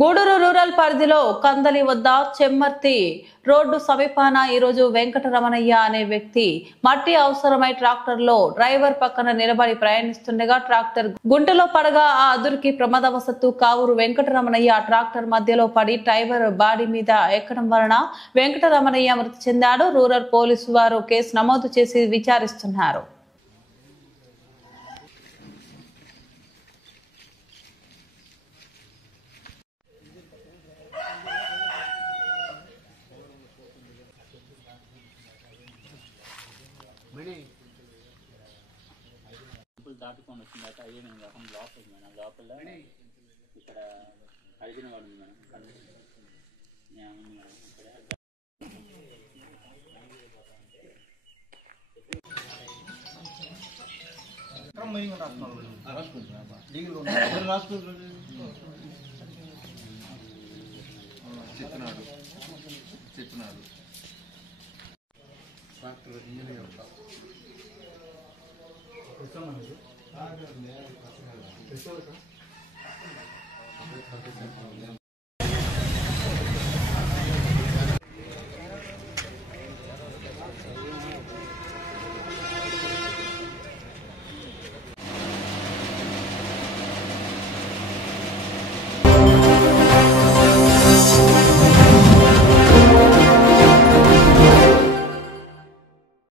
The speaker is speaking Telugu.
గూడూరు రూరల్ పరిధిలో కందలి వద్ద చెమ్మర్తి రోడ్డు సమీపాన ఈరోజు వెంకటరమణయ్య అనే వ్యక్తి మట్టి అవసరమై ట్రాక్టర్లో డ్రైవర్ పక్కన నిలబడి ప్రయాణిస్తుండగా ట్రాక్టర్ గుంటలో పడగా ఆ అదురికి ప్రమాదవశత్తు కావూరు వెంకటరమణయ్య ట్రాక్టర్ మధ్యలో పడి డ్రైవర్ బాడీ మీద ఎక్కడం వలన వెంకటరమణయ్య మృతి చెందాడు. రూరల్ పోలీసు వారు కేసు నమోదు చేసి విచారిస్తున్నారు. దాటుకొని వచ్చిందట అయ్యే మేము కాకుండా లోపల మేడం లోపల ఇక్కడ కలిగిన వాడు ఉంది మేడం చెప్పినాడు డాక్టర్ ఇంజనీర్